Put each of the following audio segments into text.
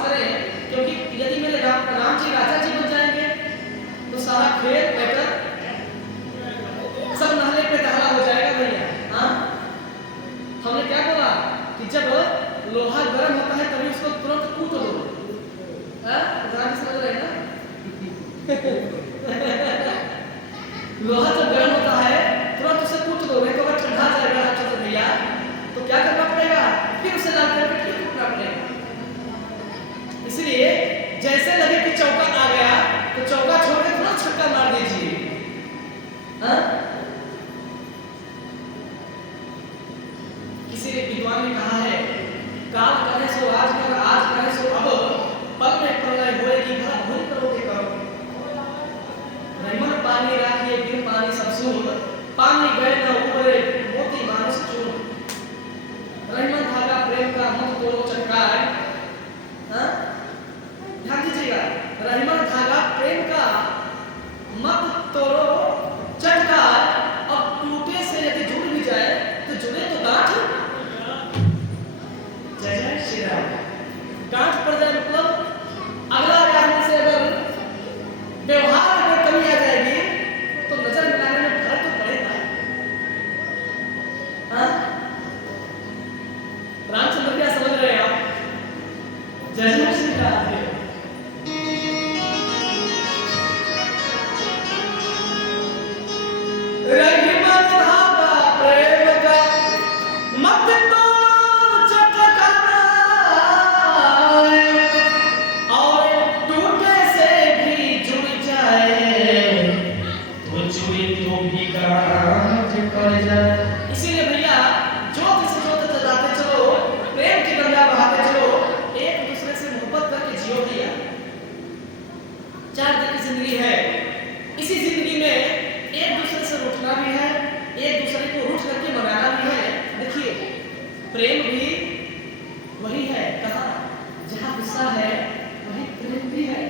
वास करें, क्योंकि यदि मेरे राम जी राजा जी बन जाएंगे तो सारा खेत बेटर सब नहले पे दहला हो जाएगा भैया। हाँ, हमने क्या बोला कि जब लोहा गर्म होता है तभी उसको तुरंत कूट दो। समझ रहे हैं ना? लोहा जब गर्म होता है तुरंत उसे कूट दो, नहीं तो अगर ठंडा जाएगा अच्छा तो भैया तो क्या करना पड़ेगा, फिर उसे डाल करके फिर कूटना पड़ेगा। इसलिए जैसे लगे कि चौका आ गया तो चौका छोड़ के तुरंत छक्का मार दीजिए। किसी ने विद्वान ने कहा है, काल करे सो आज कर, आज करे सो अब, पल में प्रलय होएगी भला भूल करोगे करो। रहीमन पानी राखिए बिन पानी सब सून, पानी गए न उबरे मोती मानुष चून। रहीमन धागा प्रेम का मत तोड़ो चटकाए। ध्यान दीजिएगा, रहीमन धागा प्रेम का मत तोड़ो चटकाए। अब टूटे से यदि जुड़ भी जाए तो जुड़े तो गांठ। जय जय श्री राम। गांठ पड़ जाए मतलब अगला आदमी से अगर व्यवहार में कमी आ जाएगी तो नजर मिलाने में फर्क तो पड़ेगा। रामचंद्र क्या समझ रहे हैं आप? जय जय श्री राम। इसीलिए भैया जोत से जोत जलाते चलो, प्रेम की गंगा बहाते चलो, एक दूसरे से मोहब्बत करके जियो भैया। 4 दिन की जिंदगी है, इसी जिंदगी में एक दूसरे से रूठना भी है, एक दूसरे को रूठ करके मनाना भी है। देखिए प्रेम भी वही है, कहा जहाँ गुस्सा है वही प्रेम भी है,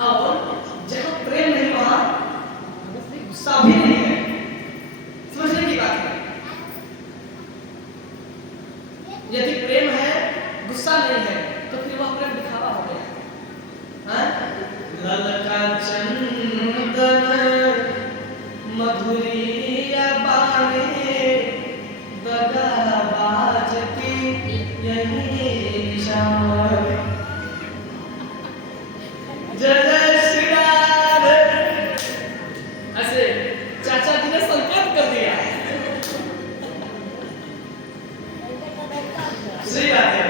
और जहाँ प्रेम नहीं वहाँ गुस्सा भी नहीं है। समझने की बात है, यदि प्रेम है गुस्सा नहीं है तो फिर वह प्रेम दिखावा हो गया। ललका चंदन मधुरिया बाने दगाबाज की यही निशान। जय जय श्री राम। ऐसे चाचा जी ने संकेत कर दिया। सही बात है।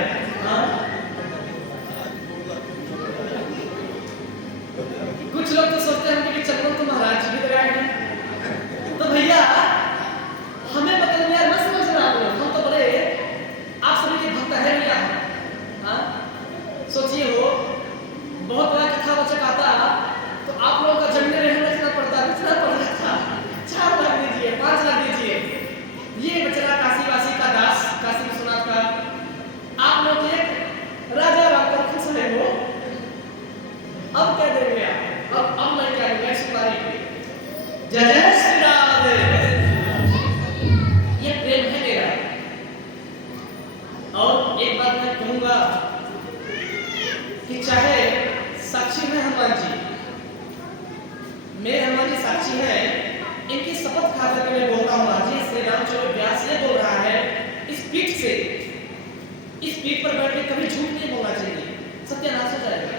कुछ लोग तो सोचते हैं कि चक्कर तो महाराज जी भी लगाए हैं, तो भैया हमें मतलब यार मत समझना आप लोग, हम तो बड़े आप सभी के भक्त है भैया। सोचिए हो बहुत बड़ा कथा वाचक आता तो आप लोगों का जमीन रहना कितना पड़ता था, 4 लाख दीजिए, 5 लाख दीजिए। ये बेचारा काशीवासी का दास, काशी विश्वनाथ का, आप लोग एक राजा राम पर खुश रहे हो, अब क्या देंगे आप? अब मैं क्या दूंगा सुपारी पे? जय जय श्री राम। ये प्रेम है मेरा। और एक बात मैं कहूंगा कि चाहे साक्षी है हनुमान जी, मेरे हनुमान जी साक्षी है, इनकी शपथ खा करके मैं बोलता हूँ आज श्री रामचंद्र व्यास ये बोल रहा है, इस पीठ से, इस पीठ पर बैठ के कभी झूठ नहीं बोलना चाहिए, सत्यानाश हो जाएगा।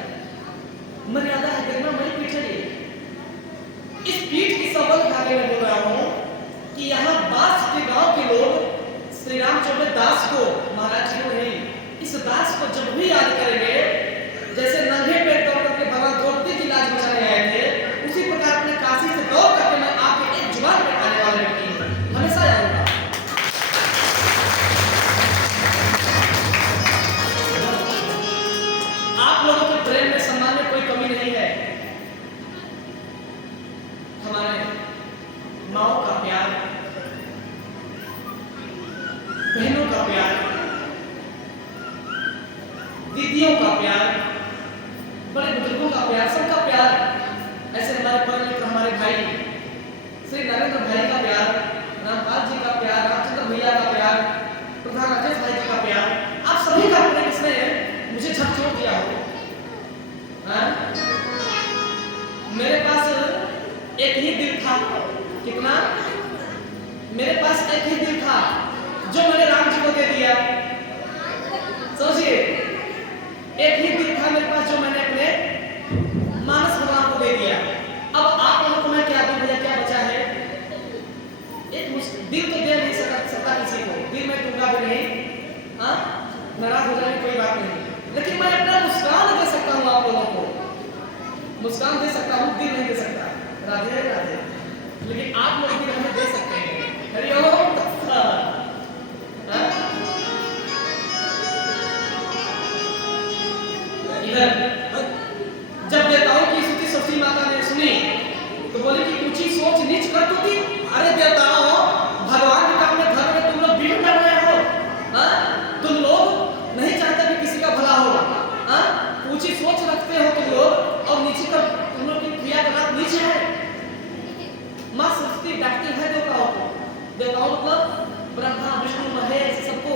मर्यादा है, गरिमा मई पीठ है ये। इस पीठ की शपथ खा के मैं बोल रहा हूँ कि यहाँ दास के गांव के लोग श्री रामचंद्र दास को, महाराज जी को नहीं, इस दास को जब भी याद करेंगे, जैसे नंगे पैर दौड़ करके भगवान द्रौपदी की लाज बचाने आए थे, उसी प्रकार अपने काशी से दौड़ करके मैं आपके एक जुबान पे आने वाले व्यक्ति हूं, हमेशा याद रखना। आप लोगों के प्रेम में सम्मान में कोई कमी नहीं है। हमारे माओ का प्यार, बहनों का प्यार, दीदियों का प्यार, बड़े बुजुर्गों का प्यार, सबका प्यार, ऐसे हमारे परम मित्र हमारे भाई श्री नरेंद्र भाई का प्यार, रामपाल जी का प्यार, रामचंद्र भैया का प्यार, प्रधान राजेश भाई जी का प्यार, आप सभी का प्रेम इसमें मुझे झकझोर सुना, मेरे पास एक ही दिल था जो मैंने राम जी को दे दिया। सोचिए, एक ही दिल था मेरे पास जो मैंने अपने मानस भगवान को दे दिया। अब आप लोगों को मैं क्या दूं भैया, क्या बचा है? एक दिल तो दे नहीं सकता किसी को, दिल में दूंगा भी नहीं, हाँ नाराज हो जाए कोई बात नहीं, लेकिन मैं अपना मुस्कान दे सकता हूँ आप लोगों को, मुस्कान दे सकता हूँ, दिल नहीं दे सकता। राधे राधे। लेकिन आप लोग दिल हमें दे सकते हैं। हरिओम। इधर जब देवताओं की स्तुति सरस्वती माता ने सुनी तो बोली कि ऊंची सोच नीच कर तू थी। अरे देवताओं, भगवान के काम में घर में तुम लोग विघ्न कर रहे हो, हाँ? तुम लोग नहीं चाहते कि किसी का भला हो, हाँ? ऊंची सोच रखते हो तुम लोग और नीचे का तुम लोग की क्रियाकलाप नीचे है। माँ सरस्वती डांटती है देवताओं को, देवताओं मतलब ब्रह्मा विष्णु महेश सबको।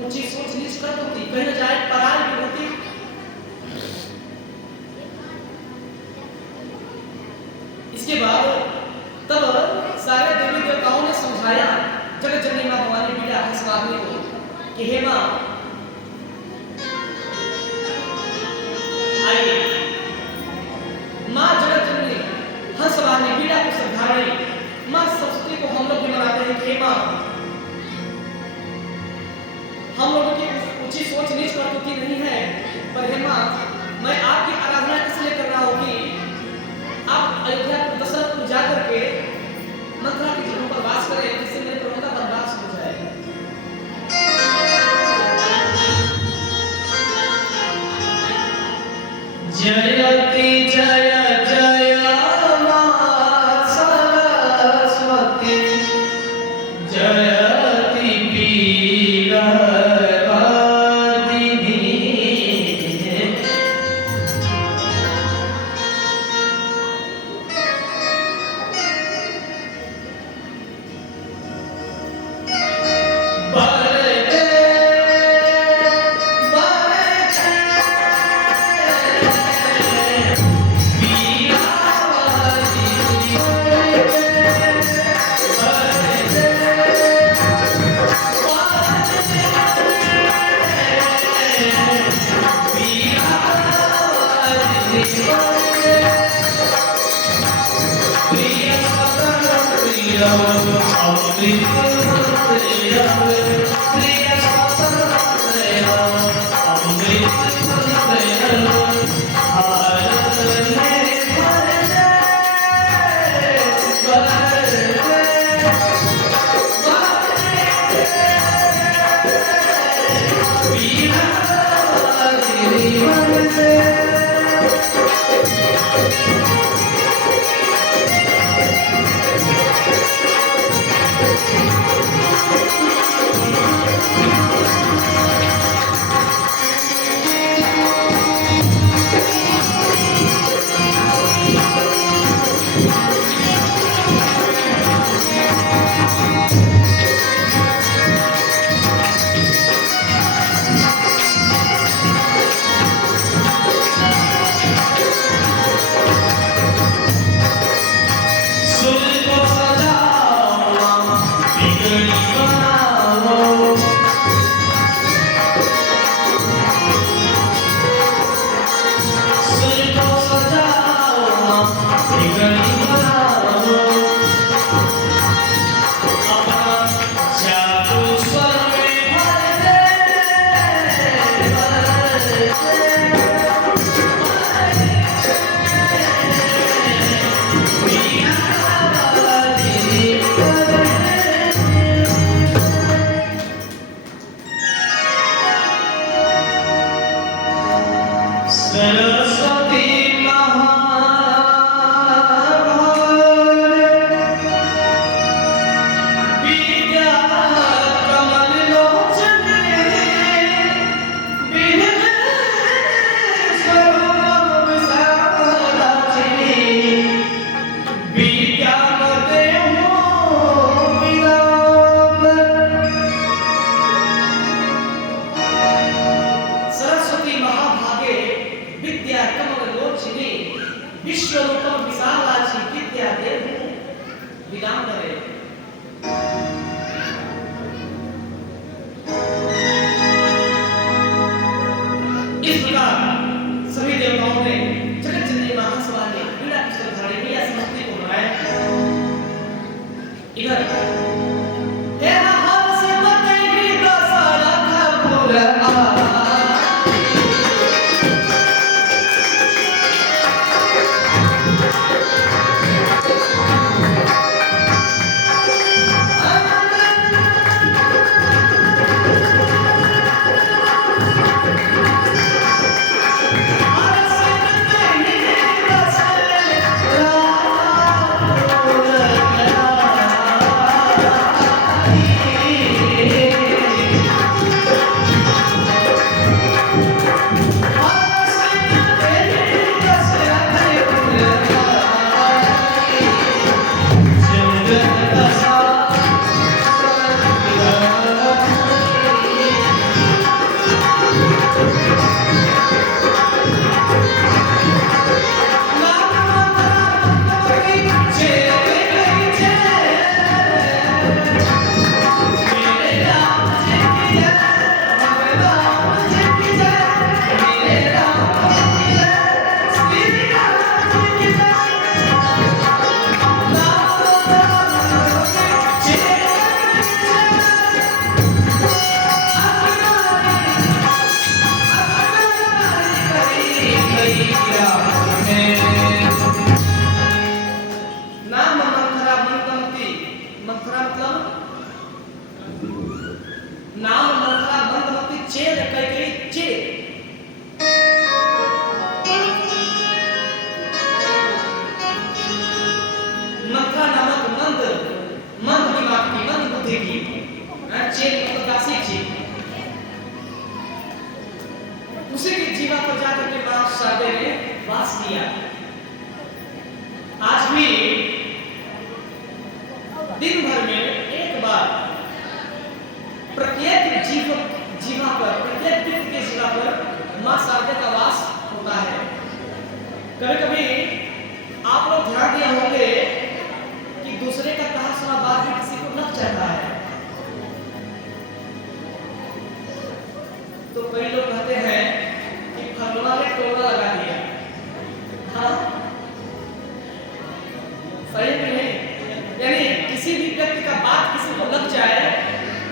ऊंची सोच नीच कर होती, कहीं न जाए पराई विभूति। इसके बाद तब सारे देवी देवताओं ने समझाया जगत जननी मां भवानी बीड़ा हंसवानी को कि हे मां आइए। मां जगत जननी हंसवानी बीड़ा को संभाली। मां सरस्वती को हम लोग भी मनाते हैं कि मां हम लोगों की ऊंची सोच नीच करतूती नहीं है, पर हे मां मैं आपकी आराधना इसलिए कर रहा हूं कि आप अयोध्या दशरथ को जाकर के मथुरा की जगहों पर वास करें, जिससे मेरे प्रभु का वनवास हो जाए। जयति जय जय मां सरस्वती, जयति बीड़ा उसी की जीवा पर जाकर के मां शारदे ने वास किया। आज भी दिन भर में एक बार प्रत्येक जीवा पर, प्रत्येक व्यक्ति के जीवा पर मां शारदे का वास होता है। कभी कभी आप लोग ध्यान दिया होंगे कि दूसरे का कहा सुना बात भी किसी को लग जाता है, तो कई लोग कहते हैं कि फलना ने टोला लगा दिया। हाँ, सही में नहीं, यानी किसी भी व्यक्ति का बात किसी को लग जाए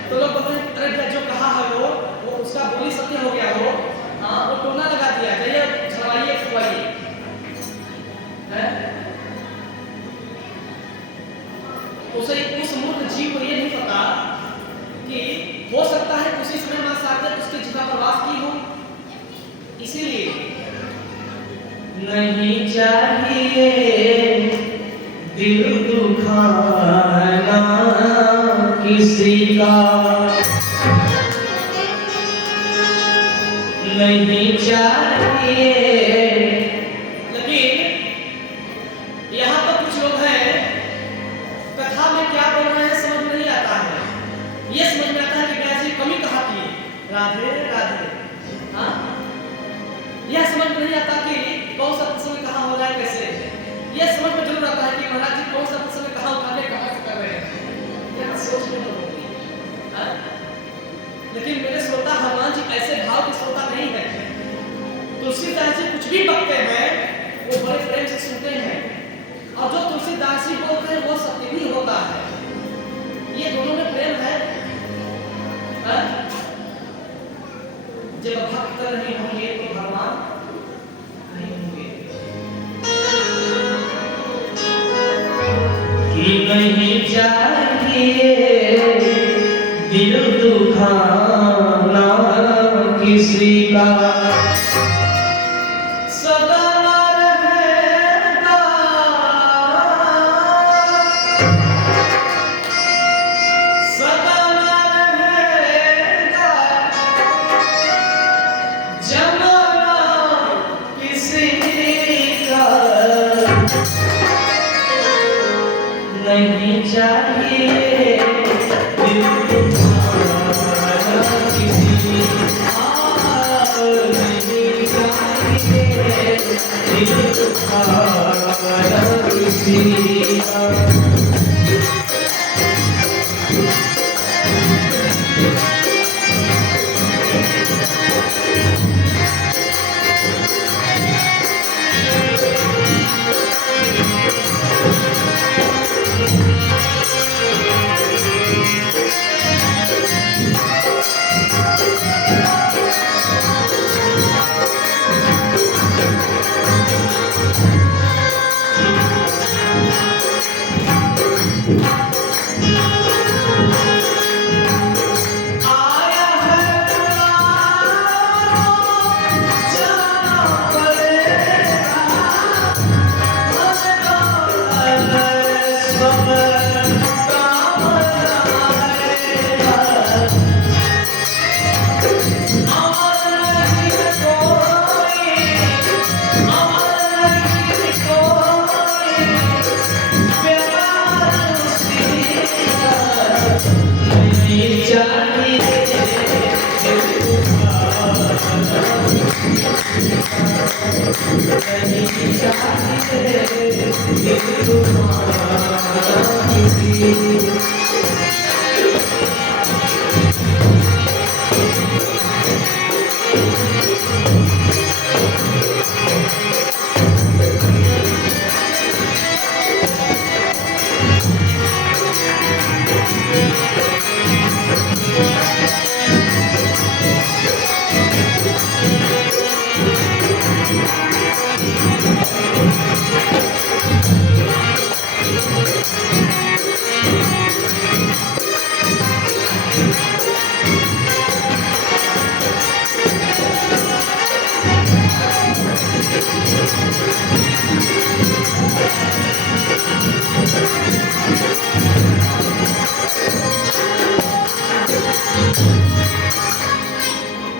तो लोग कहते हैं अरे जो कहा है वो उसका बोली सत्य हो गया हो, हाँ वो टोला लगा दिया, जाइए झड़वाइए खुआइए। उस मूर्ख जीव को ये नहीं पता कि हो सकता है उसी समय मां शारदा उसके जीवा पर वास की हो। इसीलिए नहीं चाहिए दिल दुखाना किसी का, नहीं चाहिए। लेकिन यहाँ तो कुछ लोग हैं कथा में क्या बोल रहे हैं समझ नहीं आता है। ये समझ में आता है कि कैसी कमी कहा की राधे राधे, हाँ यह समझ में नहीं आता कि कौन सा प्रसंग कहाँ हो रहा है कैसे। यह समझ में जरूर आता है कि महाराज जी कौन सा प्रसंग कहाँ उठा के कहाँ से कर रहे हैं, यह सोच में तो होगी। लेकिन मेरे श्रोता हनुमान जी ऐसे भाव के श्रोता नहीं है। तुलसीदास जी कुछ भी बकते हैं वो बड़े प्रेम से सुनते हैं, और जो तुलसीदास जी बोलते हैं वो सत्य भी होता है। ये दोनों में प्रेम है। जब भक्त नहीं होंगे तो भगवान नहीं होंगे। कि नहीं चाहिए दिल दुखाना किसी का, सदा रहेगा सदा रहेगा जमाना किसी का, नहीं चाहिए दिल दुखाना किसी नहीं चाहिए दिल तुम्हारा किसी।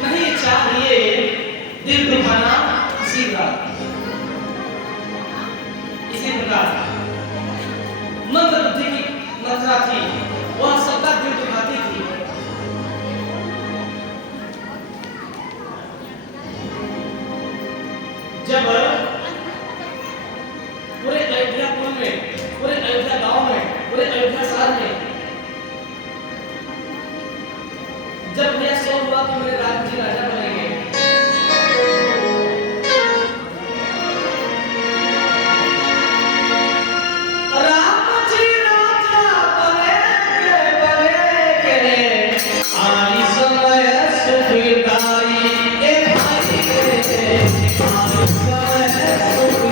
नहीं चाहिए दिल दुखाना किसी का। इसी प्रकार मंद बुद्धि की नखरा थी, वह सबका दिल दुखाती थी। जब पूरे अयोध्यापुर में, पूरे अयोध्या गांव में, पूरे अयोध्या शहर में जब भैया सो हुआ कि मेरे राम जी राजा बनेंगे, राम जी राजा बनेंगे आई समय सुखदाई ए भाई रे, आई समय सुखदाई।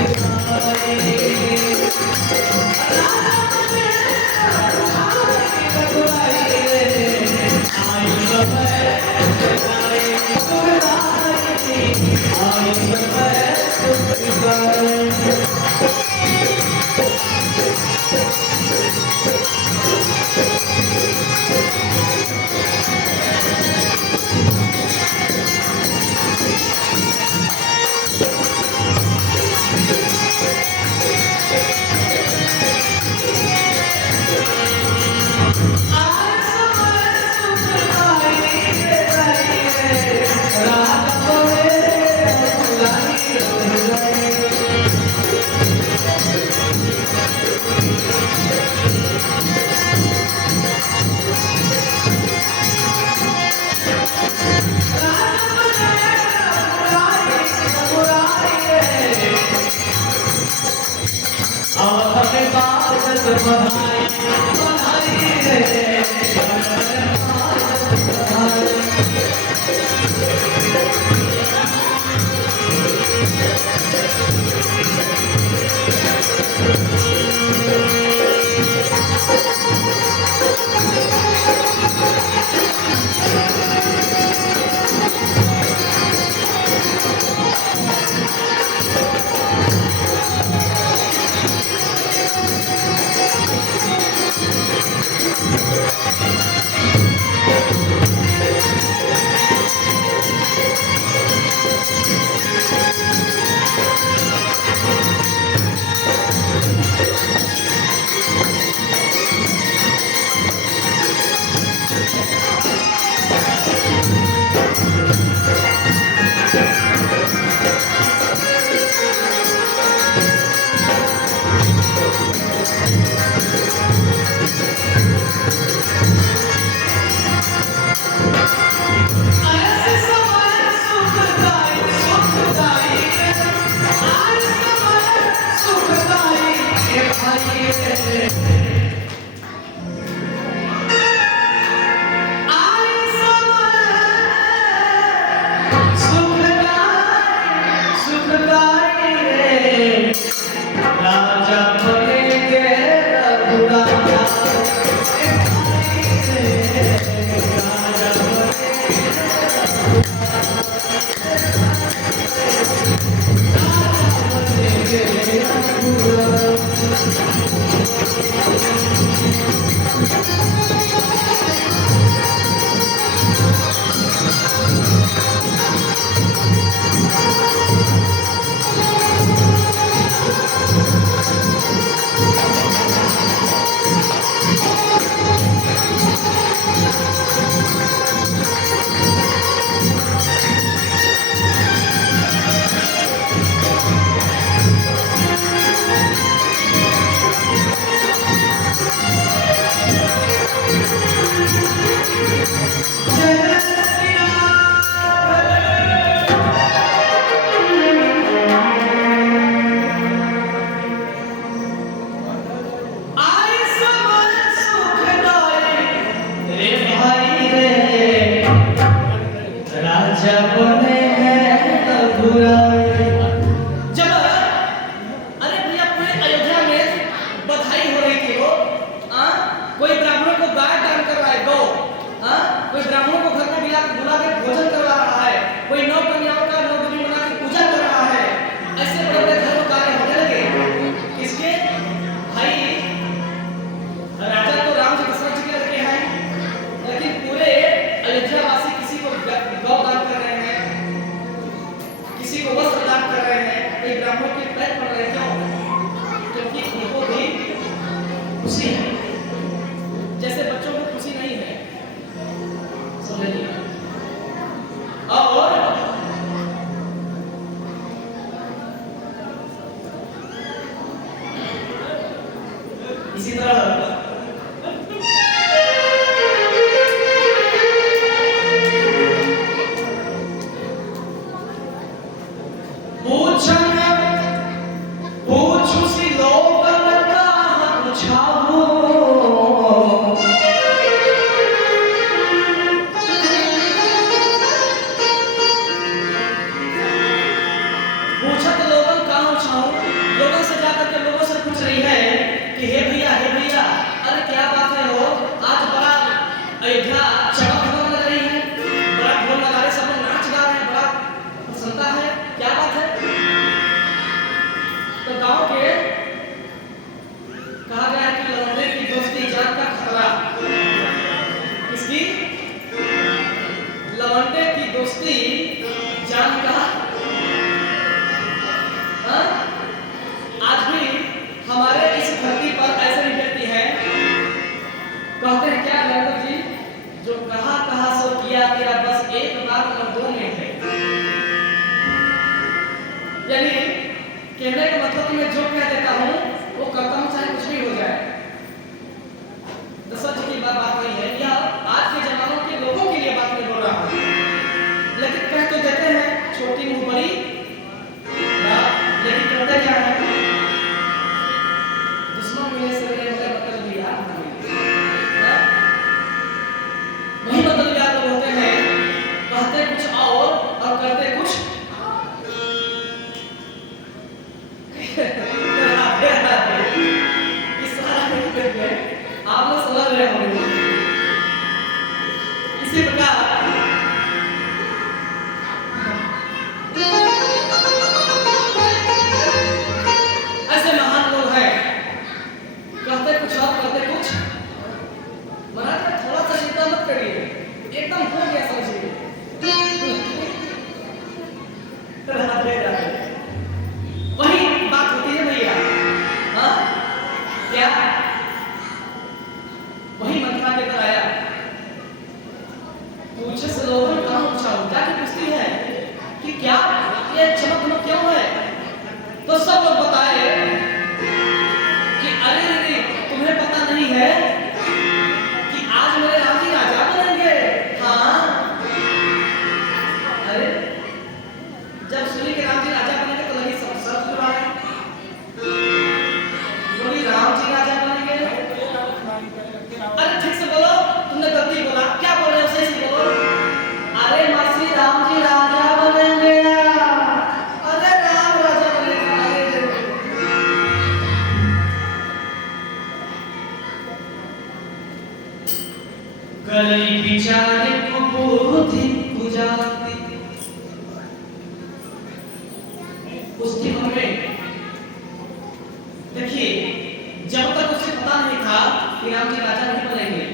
राजा बने हैं रघुराई। जब अरे भैया पूरे अयोध्या में बधाई हो रही थी वो, कोई ब्राह्मणों को गाय दान कर रहा है, गौ, कोई ब्राह्मणों को घर में बुला के भोजन करवा रहा है, कोई नौ कन्याओं का नवमी बना के पूजा कर रहा है। ऐसे बड़े बड़े धर्म कार्य होने लगे। किसके भाई? राजा तो राम जी दशरथ जी के लड़के हैं, लेकिन पूरे अयोध्या वासी किसी को गौ दान कर रहे हैं, किसी को वस्त्र दान कर रहे हैं, कोई ब्राह्मणों के पैर पड़ रहे हैं। क्यों? क्योंकि उनको भी खुशी है, जैसे बच्चों को खुशी नहीं है। समझ लिया? और इसी तरह कहने का मतलब कि मैं जो कह देता हूँ वो करता हूँ, चाहे कुछ भी हो जाए। दशरथ जी की बात नहीं है, यह आज के जमानों के लोगों के लिए बात नहीं बोल रहा हूँ, लेकिन कह तो देते हैं छोटी मुंह बड़ी बात, लेकिन करते क्या है? दुश्मन मिले से बदल दिया, वही बदल दिया लोग होते हैं, कहते कुछ और करते कुछ। आप लोग समझ रहे होंगे। इसी प्रकार ऐसे महान लोग हैं, कहते कुछ और करते कुछ। महाराज का थोड़ा सा चिंता मत करिए, एकदम हो गया समझिए। वही बात होती है भैया, क्या वही मंत्रा के तरह आया, पूछे से लोगों ने कहा पूछा जाके पूछती है कि क्या ये चमक क्यों है? तो सब लोग बताए कि अरे तुम्हें पता नहीं है कि आज मेरे राम जी राजा बनेंगे। हाँ, अरे जब सुनी के राम जी राजा बनेंगे तो लगी सब सब बुरा है, बोली राम जी राजा बनेंगे। अरे ठीक से बोलो, तुमने गलती बोला, क्या बोल रहे हो? सही से बोलो। अरे मासी राम जी राजा बनेंगे। अरे राम राजा बनेंगे। गली बिचारे को बुद्धि बुझाती, उसकी हमें देखिए, जब तक उसे पता नहीं था कि राम जी राजा नहीं बनेंगे,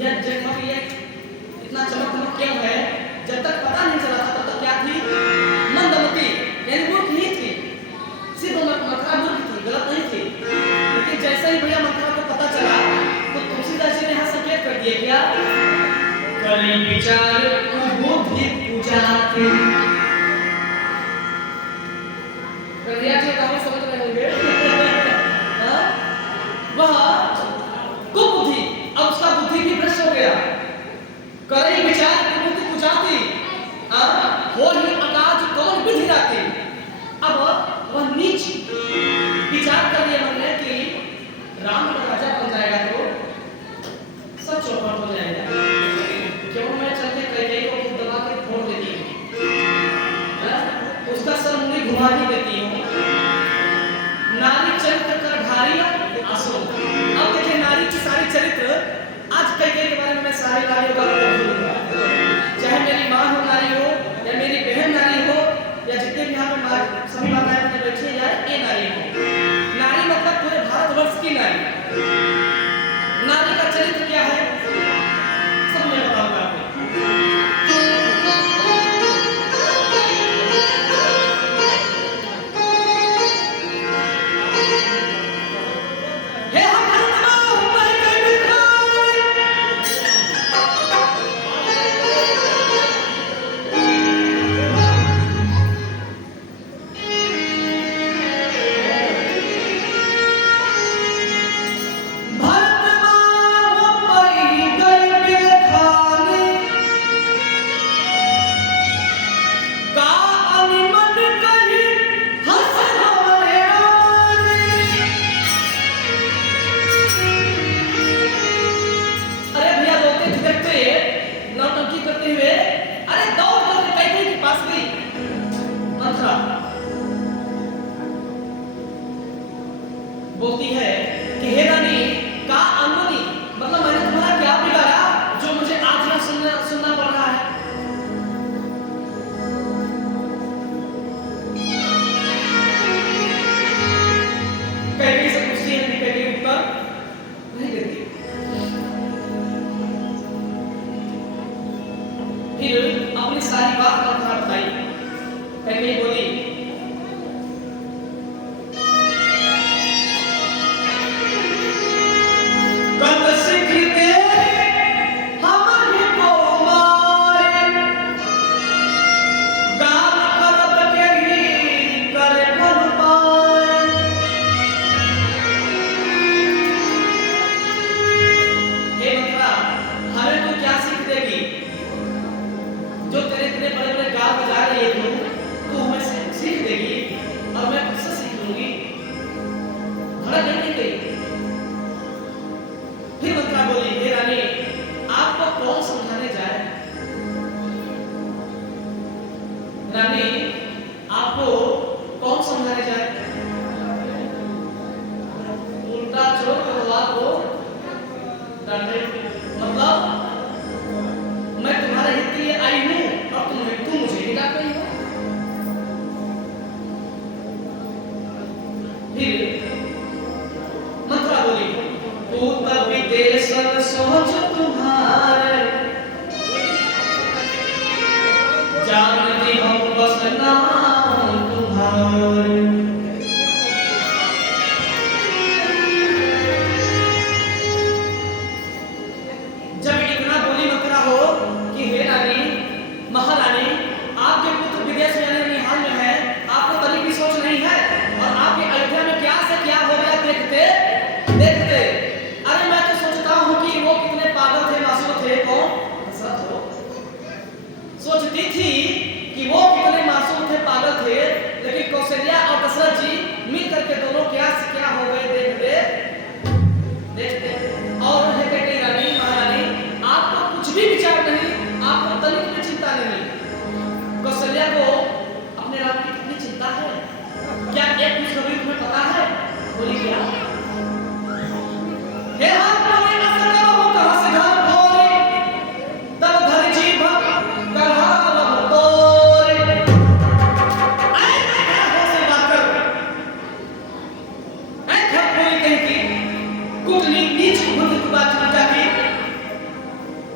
यह जगमग ये इतना चमक क्यों है, जब तक पता नहीं चला था तब तक क्या थी? मंदमती, यानी मूर्ख ही थी, सिर्फ मथुरा मूर्ख थी, गलत नहीं थी। लेकिन जैसे ही भैया मथुरा को पता चला तो तुलसीदास जी ने यहाँ संकेत कर दिया, क्या? कली विचार बुद्धि पूजाते। कलिया जी कहानी समझ रहे होंगे। वह कुबुद्धि, अब उसका बुद्धि भी भ्रष्ट हो गया। कई विचार बुद्धि पूजाती, हो ही अकाज कौन विधि राती। अब वह नीच विचार कर लिया हमने कि राम का राजा बन जाएगा तो सब चौपट हो जाएगा। क्यों मैं चलते कई को फिर अपनी सारी बात मंत्रा बताई। कैकेयी बोली, कत शीघ्र हमारे को मारे, गाल करब के ही करे बन पाए। हे मंत्रा, हमें तू क्या सीख देगी? जो तेरे इतने बड़े बड़े गाल बजा रही है तू हमें सीख देगी और मैं तुझसे सीख लूंगी? भड़क नहीं गई। फिर मंत्रा बोली, हे रानी, आपको कौन समझाने जाए? रानी, आपको कौन समझाने जाए? उल्टा चोर भगवान को डांटे, मतलब मैं तुम्हारे हित के लिए आई हूं और तुम मुझे ही डांट रही हो। फिर मंत्रा बोली, तू विदेश सोच तुम्हारे, जानती हम बस नाम तुम्हारे। जब इतना बोली मंत्रा हो कि हे रानी, महारानी, आपके पुत्र विदेश में यानी निहाल में है, आपको तनिक भी सोच नहीं है और आपके अयोध्या में क्या से क्या हो गया देखते देखते। अरे मैं तो सोचता हूँ कि वो कितने पागल थे, मासूम थे। कौन? दशरथ हो। सोचती थी कि वो कितने मासूम थे, पागल थे, लेकिन कौशल्या और दशरथ जी मिल करके दोनों क्या से क्या हो गए देखते देखते। और हे कैकेयी रानी, महारानी, आपको कुछ भी विचार नहीं, आपको तनिक भी चिंता नहीं। कौशल्या को अपने राम की कितनी चिंता है, क्या एक खुशखबरी तुम्हें पता है? बोली क्या? हे हाथ में असर करो, कहां से घर भोरे, तब धर जीभ कढ़ा तोरे। ऐ हो से बात कर, ऐ घर कोई कहीं की कुटनी नीच बुद्धि की बात सुन जाती।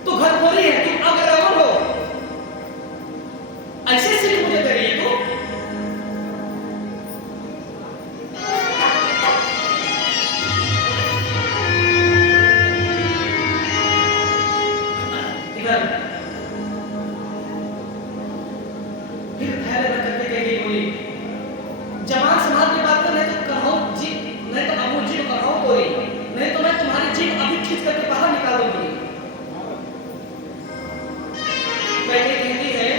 तू घर बोली है, तू अगर अगर हो, ऐसे सीख मुझे दे रही है तू। इधर फिर धैर्य रख करके कैकेयी बोली, जवान संभाल के बात कर, नहीं तो कहो जी, नहीं तो अबू जी को कहो कोई, नहीं तो मैं तुम्हारी जीभ अभी खींच करके बाहर निकाल दूंगी। कैकेयी कहती है,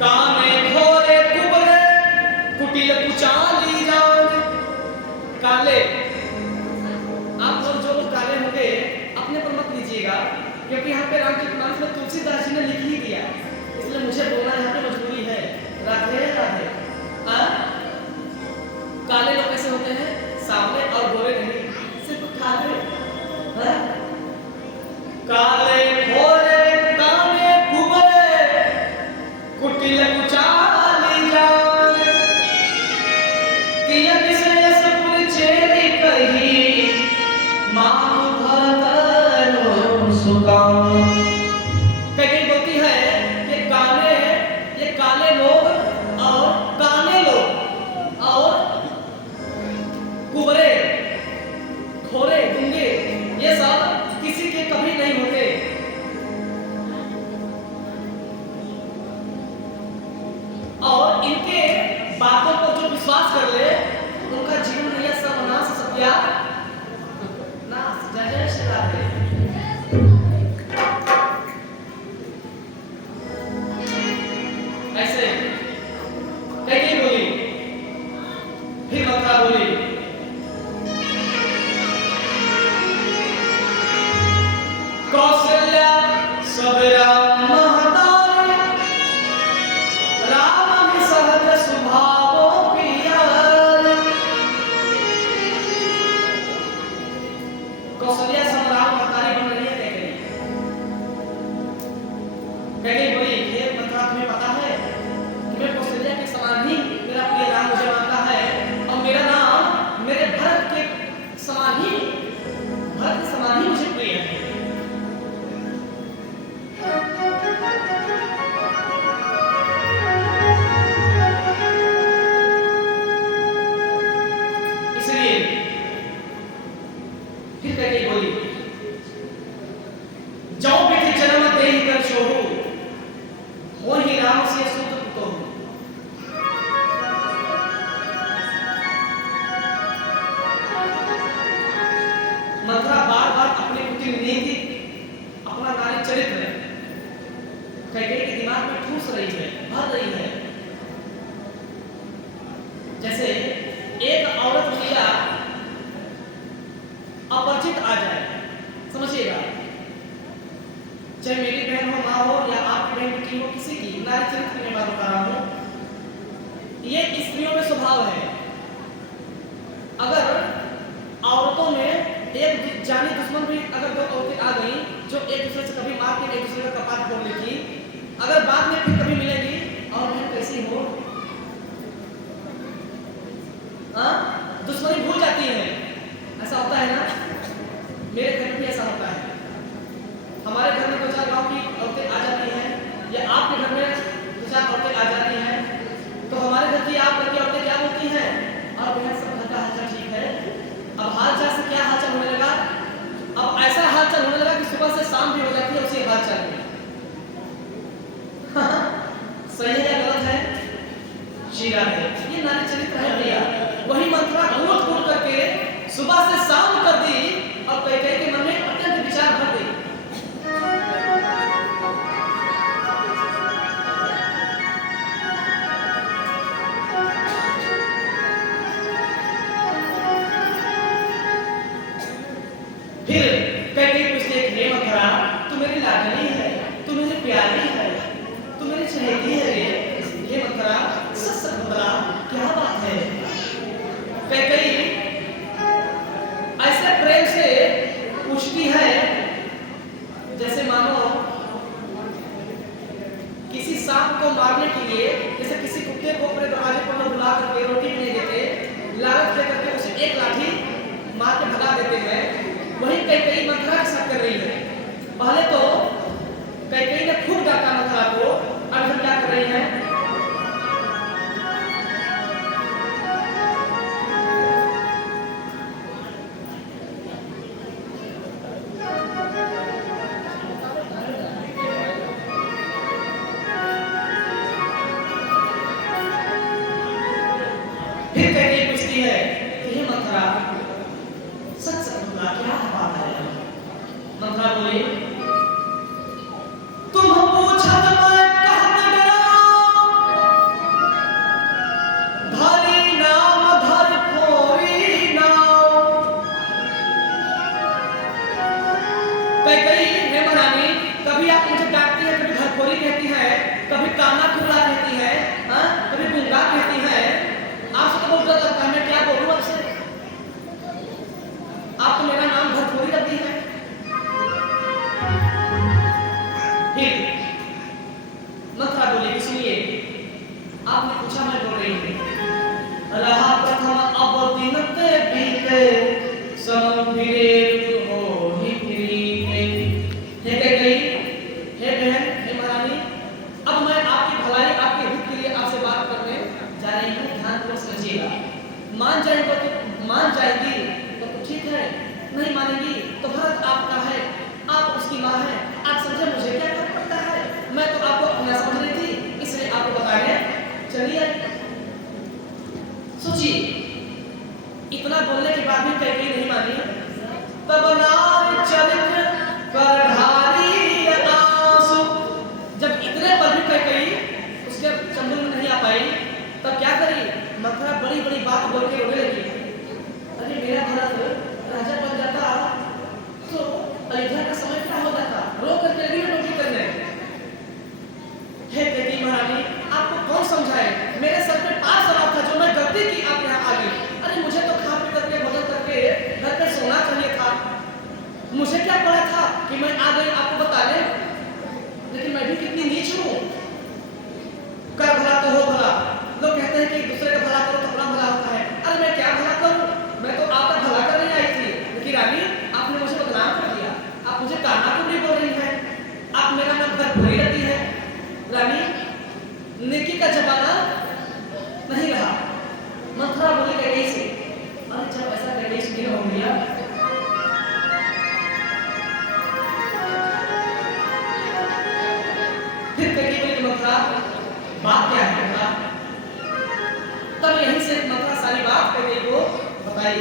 काने घोरे कुबरे, कुटिल कुचाली जान। काले, आप लोग जो लोग काले होंगे अपने पर मत लीजिएगा, क्योंकि यहाँ पे रामचरितमानस में तुलसीदास जी ने लिख ही दिया, इसलिए मुझे बोलना यहाँ पे मजबूरी है। राधे राधे। काले लोग कैसे होते हैं? सांवले और गोरे नहीं, सिर्फ काले। काले घोरे काने कुबरे, कुटिल कुचाली जान। तिया किसे सपुर चेरी कही, मांग भरतनो सुकाम। कैकेयी बोलती है कि ये काले लोग और काने लोग और कुबरे, घोरे, गुंगे, ये सब किसी के कभी नहीं होते। और इनके बातों पर जो विश्वास कर ले, उनका जीवन में यह सर्वनाश सत्यानाश। जय जय श्री राधे। ऐसे कैकेयी बोली। फिर मंत्रा बोली, कौशल्या सबेरा महतारी, राम भी सहज कैकेयी के दिमाग में ठूस रही है, भर रही है। जैसे एक औरत या अपरिचित आ जाए, समझिएगा, चाहे मेरी बहन हो, माँ हो, या आपकी बहन बेटी हो, किसी की, नारी चरित्र की मैं बात बता रहा हूँ। ये स्त्रियों में स्वभाव है। अगर औरतों में एक जानी दुश्मन भी अगर दो औरतें आ गई जो एक दूसरे से कभी मार के एक दूसरे का कपाट फोड़ लेती, अगर बाद में फिर कभी मिलेगी, और बहन कैसी हो, दुश्मनी भूल जाती है। ऐसा होता है ना, मेरे घर में भी ऐसा होता है। हमारे घर में 2-4 गांव की औरतें आ जाती हैं, या आपके घर में 2-4 औरतें आ जाती हैं, तो हमारे घर की आप घर की औरतें क्या बोलती हैं, और बहन सब घर का हालचाल ठीक है। अब हालचाल से क्या हालचाल होने लगा, अब ऐसा हालचाल होने लगा कि सुबह से शाम भी हो जाती है उसी हालचाल में। सही है या गलत है? शीरा है, ये नारी चरित्र है भैया। वही मंत्रा कूट कूट करके सुबह से शाम कर दी, और कैकेयी के मन में अत्यंत विचार भर दी। फिर कैकेयी पूछती है, हे मंत्रा, तू मेरी लाडली है, तू मेरी प्यारी है, तू मेरी चहेती है रे। हे मंत्रा, सच सच बता, क्या बात है? कैकेयी ऐसे प्रेम से पूछती है जैसे मानो किसी सांप को मारने के लिए, जैसे किसी कुत्ते को अपने दरवाजे पर बुला करके रोटी भी नहीं देते, लालच दे करके उसे एक लाठी मार के भगा देते हैं, वही कैकेयी मंत्रा के साथ कर रही है। पहले तो कैकेयी ने खूब डांटा मंत्रा को, अब हम क्या कर रही है, फिर कैकेयी पूछती है कि हे मंत्रा, सच सच बता, क्या बात है? मंत्रा बोली, तुम पूछत मैं कहत डराओ, धरी नाम धर खोरी नाव। कैकेयी, हे महारानी, कभी आप मुझे डांटती है, कभी घरखोरी कहती है, कभी काना खुला कहती है, कभी गुंगा कहती है। आपसे तो बहुत डर लगता है, मैं क्या बोलूं आपसे? आप तो मेरा नाम घरखोरी रखती है। फिर मंत्रा बोली, सुनिए, आपने पूछा, मैं बोल रही हूँ। रहा प्रथम अब दिन ते बीते, सम फिरे हो ही फिरीते। हे कैकेयी, हे बहन, हे महारानी, अब मैं आपकी भलाई, आपके हित के लिए आपसे बात करने जा रही हूँ, ध्यानपूर्वक समझिएगा। मान जाएगी तो ठीक है, नहीं मानेगी तो भरत आपका है, आप उसकी माँ है, आप समझे, मुझे क्या फर्क पड़ता है? मैं तो आपको अपना समझ रही थी, इसलिए आपको बताने चली आई। सोचिए, इतना बोलने के बाद भी कैकेयी नहीं मानी। तब नार चरित्र करधारी आंसू, जब इतने पर भी कैकेयी उसके चंगुल में नहीं आ पाई, तब क्या करी, मंत्रा बड़ी बड़ी बात बोल के रोने लगी। अरे मेरा भरत राजा बन जाता तो अयोध्या का समय क्या हो जाता, रो करके लगी नौकरी करने। हे कैकेयी महारानी, आपको कौन समझाए, मेरे सर पे पार सवार था, जो मैं गलती की आप यहाँ आ गई। अरे मुझे तो खा पी करके भोजन करके घर पे सोना चाहिए था, मुझे क्या पड़ा था कि मैं आ गई आपको बता दे, लेकिन मैं भी कितनी नीच हूँ। कर भला तो हो भला, लोग कहते हैं कि दूसरे का भला करो तो अपना भला होता है। अरे मैं क्या भला करूं, मैं तो आपका भला करने आई थी, लेकिन रानी आपने मुझे बदनाम कर दिया, आप मुझे काना क्यों नहीं बोल रही है, आप मेरा नाम घरखोरी रखती है। रानी, नेकी का जमाना नहीं रहा। मंत्रा बोली कैकेयी से, अरे जब ऐसा कैकेयी से नहीं हो गया, फिर कैकेयी बोली, मंत्रा बात क्या है? तब यहीं से मंत्रा सारी बात कैकेयी को बताई।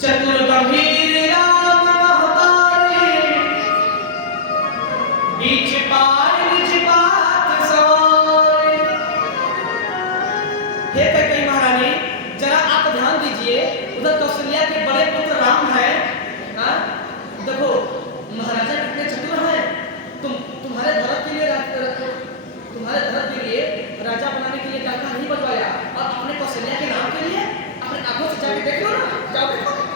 चतुर गंभीर राम महतारी, बीच पाए निज हे कैकेयी महारानी, जरा आप ध्यान दीजिए, उधर कौशल्या के बड़े पुत्र राम है। हाँ, देखो महाराजा कितने चतुर हैं। तुम्हारे भरत के लिए राजा बनाने के लिए डंका नहीं बजवाया, और अपने कौशल्या के नाम के लिए अपने आंखों से जाके देख लो ना, जाओ देखो।